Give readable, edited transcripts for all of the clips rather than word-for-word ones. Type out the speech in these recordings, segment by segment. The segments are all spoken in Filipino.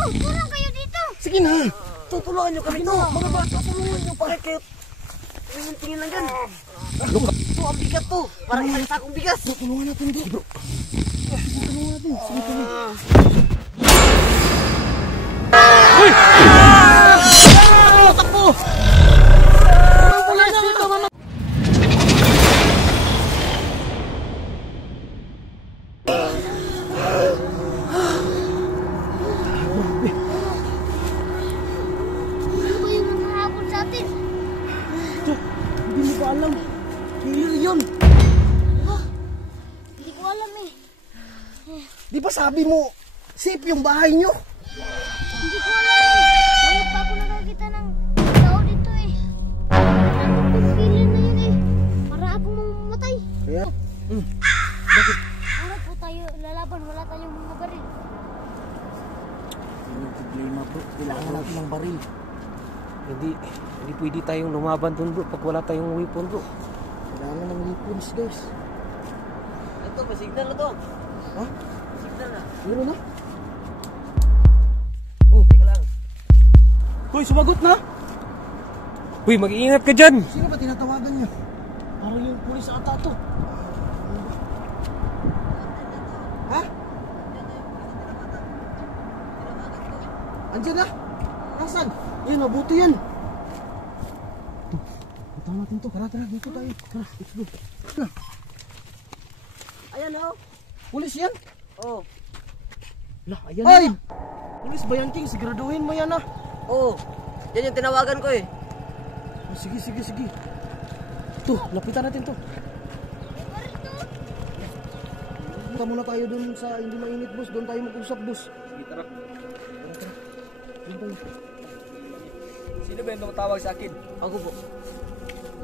Tulong kayo dito. Sige na. Tutulungan nyo kami to. Mga bata, tulungan nyo para kayo. Tingin lang dyan. Ito, ang bigat to. Parang isang sakong bigas. Tulungan natin bro. Tulungan natin. Sige, tuloy. Uy! Takbo! Wala na dito, mama. Ano ba yung nakahabol sa atin? Hindi mo ba alam? Killer yun. Hindi ko alam eh. Di ba sabi mo, safe yung bahay nyo? Hindi ko alam eh. Ngayon pa ako nakakita ng tao dito eh. Killer na yun eh. Para akong mamamatay. Kaya? Bakit? Ano po tayo lalaban? Wala tayong mga baril. Anong problema bro? Kailangan natin ng baril. Hindi pwede tayong lumaban dun bro pag wala tayong weapon bro. Kailangan ng weapons guys. Ito, may signal na to. Ha? Signal na. Meron na? Oh, teka lang. Hoy, sumagot na! Uy, mag-iingat ka dyan. Sino ba tinatawagan nyo? Parang yung pulis ata to. Ha? Andiyan na? Nasaan? Yan, mabuti yan. Punta natin to. Tara, dito tayo. Tara, let's go. Tara. Ayan oh. Pulis yan? Oh. Lah, ayan na. Pulis ba yan, King? Siguraduhin mo yan ah. Oh. Yan yung tinawagan ko eh. Oh, sige. Ito, lapitan natin to. Punta muna tayo dun sa hindi mainit, boss. Doon tayo mag-usap, boss. Sige, tara. Doon tayo. Sino ba yung tumatawag sa akin? Ako po.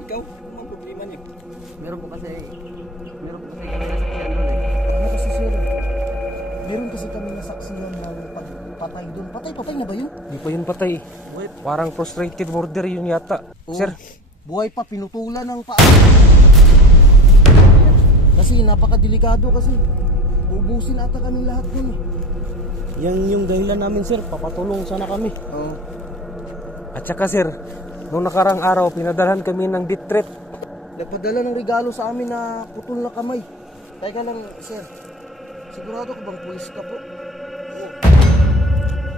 Ikaw? Ano ang problema niyo? Meron po kasi kami nasaksiyan doon eh. Ano kasi sir? Meron kasi kami nasaksihan ng pagpatay doon. Patay na ba yun? Hindi pa yun patay. Parang frustrated murder yun yata. Sir, Buhay pa, pinutulan ng paa. Kasi napakadelikado kasi. Ubusin ata kami lahat dun. Yan yung dahilan namin sir, papatulong sana kami. Oo. at saka sir, nung nakarang araw pinadalhan kami ng death threat. Nagpadala ng regalo sa amin na putol na kamay. Teka lang sir, sigurado ka bang pulis ka po? Oo.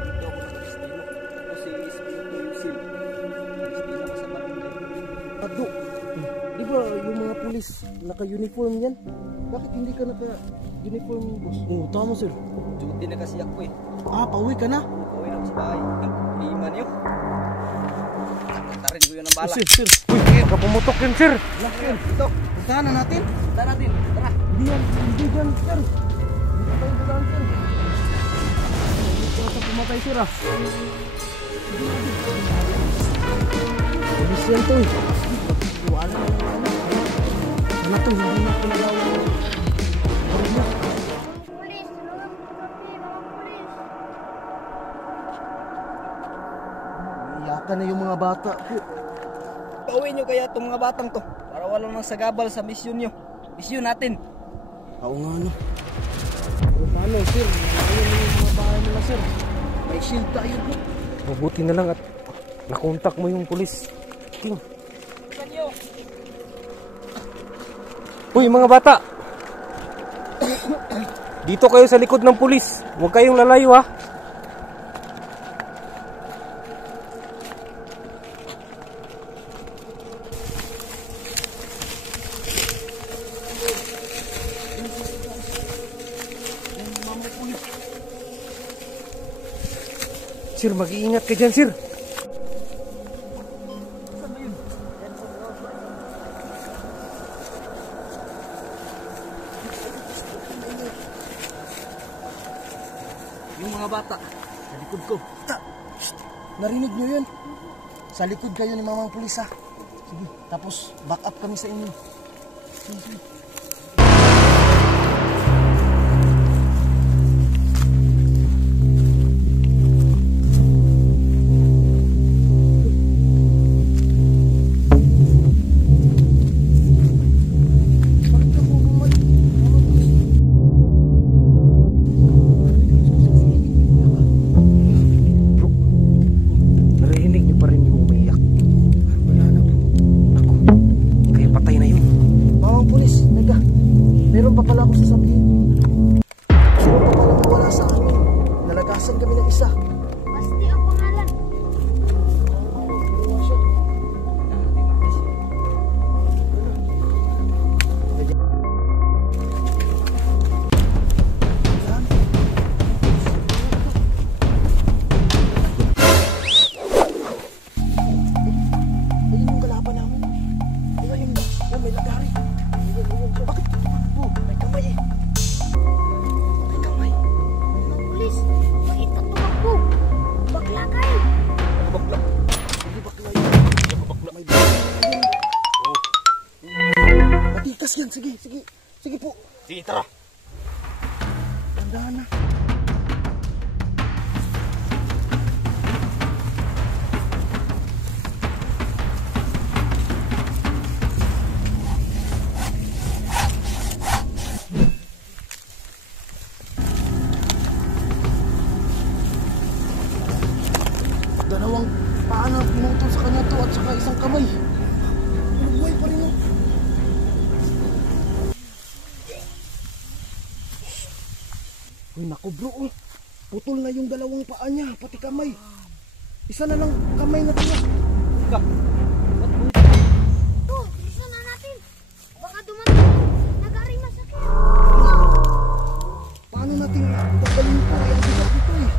Dito ako nag-destino. Kasi Espiritu Yusil. Destino ko sa barangay. Ado, di ba yung mga pulis naka-uniform yan? Bakit hindi ka naka-uniform, boss? Oo, tama sir. Duty na kasi ako eh. Ah, pauwi ka na? Pauwi na ako sa bahay. Iiman yun. Tarin ko yun ang bala. Sir. Uy, baka pumutok yun sir. Sir, ito. Puntahan na natin. Punta natin. Tara. Hindi yan, sir. Hindi tayo dulaan, sir. Hindi ko sa pumatay, sir, ah. Bilis yan to, eh. Wala na yan. Ano to, hindi na pinagawa. Pulis, tulungan mo kami, mga pulis. Iyakan na yung mga bata. Pauwi nyo kaya itong mga batang to. Para walang nang sagabal sa misyon nyo. Misyon natin. Oo nga, no. Pero paano, sir? Ayaw na yung mga bahay nila, sir. May shield tayo, bro. Mabuti na lang at nakontak mo yung pulis. King. Uy, mga bata. Dito kayo sa likod ng pulis. Huwag kayong lalayo ha. Sir, mag-iingat ka dyan, sir. Yung mga bata, sa likod ko. Narinig nyo yun? Sa likod kayo ni mamang pulis, ha? Sige, tapos back up kami sa inyo. Sige. Bigyan kami ng isa. Basti ang pangalan. Buwa siya. Ayun yung kalaban namin. Ayun, may lagari. Bakit tumakbo? May kamay eh. May kamay. Mga pulis, bakit ka tumakbo? Bakla kayo. Bakla. Hindi bakla yun. Bakla may bakla. Matikas yan. Sige, sige. Sige po. Sige, tara. Tandaan na. Dalawang paa na pinutol sa kanya to at saka isang kamay. Buhay pa rin oh. Uy, naku bro oh. Putol na yung dalawang paa niya, pati kamay. Isa na lang kamay na tira. Ika. To, bilisan na natin. Baka dumating. Nag-aari masakit. Paano natin dadalhin po? Ang bigat dito eh.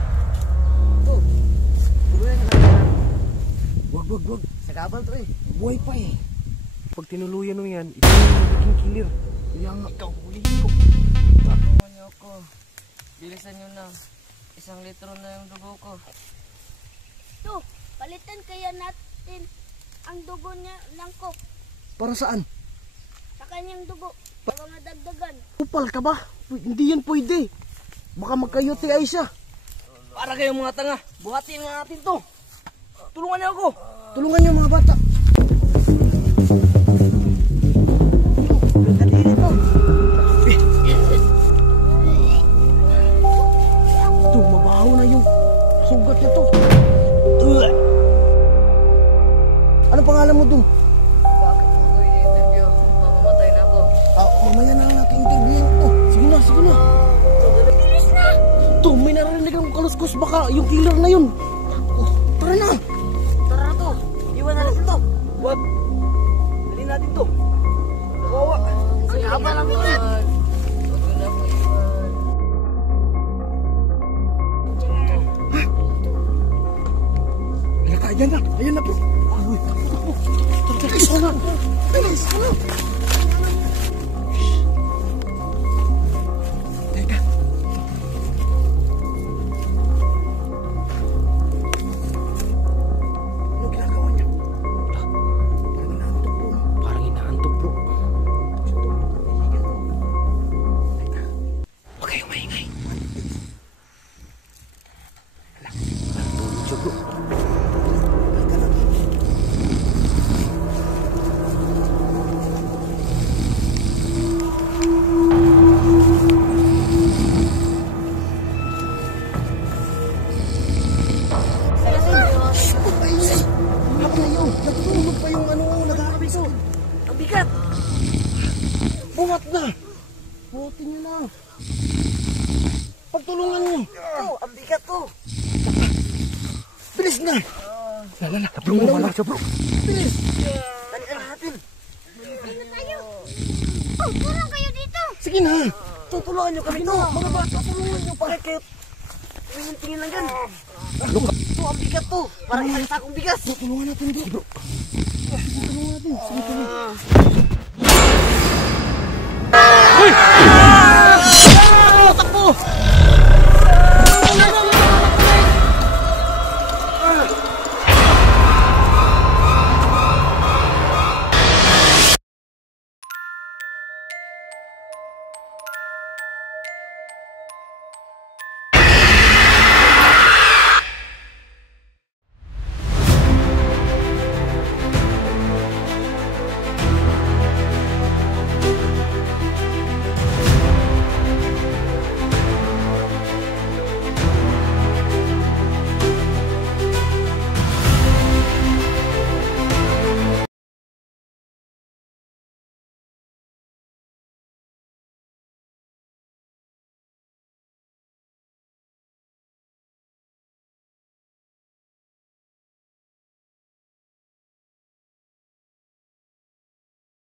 Oh. Buhay na natin. Wag. Sa kabal to eh. Buhay pa eh. Pag tinuluyan mo yan, ito yung magiging killer. Kaya nga. Ikaw, hulihin ko. Tulungan niyo ako. Bilisan niyo na. 1 litro na yung dugo ko. To, palitan kaya natin ang dugo niya ng coke Para saan? sa kanyang dugo. Baka madagdagan. Upal ka ba? Hindi yan pwede. Baka magka-UTI siya. Para kayong mga tanga. Buhatin nga natin to. Tulungan niyo ako. Tulungan niyo mga bata. Kadiri to. Ito, mabaho na yung sugat na to. Ano pangalan mo dun? Bakit mo ko ini-interview? Mamamatay na ako. Mamaya na lang natin interview ko. Sige na. Bilis na! Ito, may narinig ang kaluskos. Baka yung killer na yun. Tara na. Tara na to. Iwan na natin to. Wag. Dali natin to. Kawawa. Sa kabal lang to. Huwag ko na ako iwan. Ayan na. Ayan na bro. Bilis na. Bilis na. Teka. Ano ginagawa niya? Parang inaantok bro. Parang inaantok bro. Teka. Huwag kayong maingay. Tulog siya bro. Teka lang. Natulog pa yung ano, nag-aabiso. Ang bigat. Buhat na. Buhatin niyo na. Pagtulungan niyo. Oh, ang bigat to. Bilis na. Lala, tulungan mo siya bro. Bilis. Dali na natin. Ano tayo? Oh, tulong kayo dito. Sige na. Tutulungan niyo kami to. Mga bata, tulungan niyo. Bakit kayo tingin lang dyan? Ito, ang bigat to. Parang isang sakong bigas. Tulungan natin bro. Tulungan natin. Sige, tuloy. Takbo!